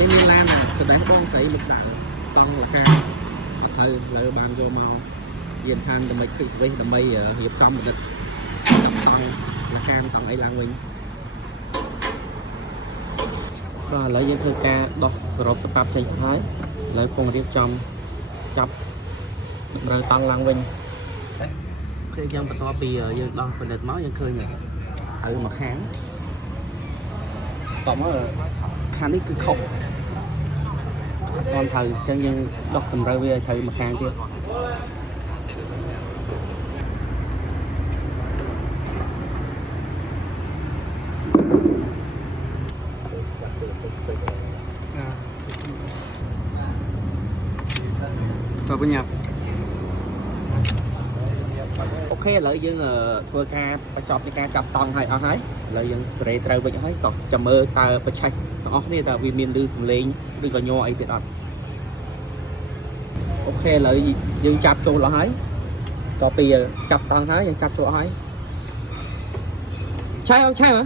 នេះមានឡានស្ដេចបងស្រីមកដាក់តង់លកាអត់ទៅលើបានចូលមកយានឋានដើម្បីគិតស្វេសដើម្បីរៀបចំបណ្ឌិតចាប់តង់លកាតង់អីឡើងវិញបាទឥឡូវយើងធ្វើការដោះសរុបស្ប៉ាប់ចេញហើយឥឡូវកំពុងរៀបចំចាប់តម្រូវតង់ឡើងវិញពេលយើងបន្ទាប់ពីយើងដោះបណ្ឌិតមកយើងឃើញហើយមកខាងតមកខាងនេះគឺខុសអត់ត្រូវអញ្ចឹងយើងដោះតម្រូវវាត្រូវមកខាងទៀតតើបញ្ញាអូខេឥឡូវយើងធ្វើការបញ្ចប់នៃការចាប់តង់ឲ្យអស់ហើយឥឡូវយើងសេរីត្រូវវិញហើយតោះចាំមើលតើបច្ឆេះទាំងអស់គ្នាតើវាមានឮសំឡេងឬក៏ញ័រអីទៀតអត់អូខេឥឡូវយើងចាប់ចូលអស់ហើយតទៅពីចាប់តង់ហើយយើងចាប់ចូលអស់ហើយឆៃអត់ឆៃហ៎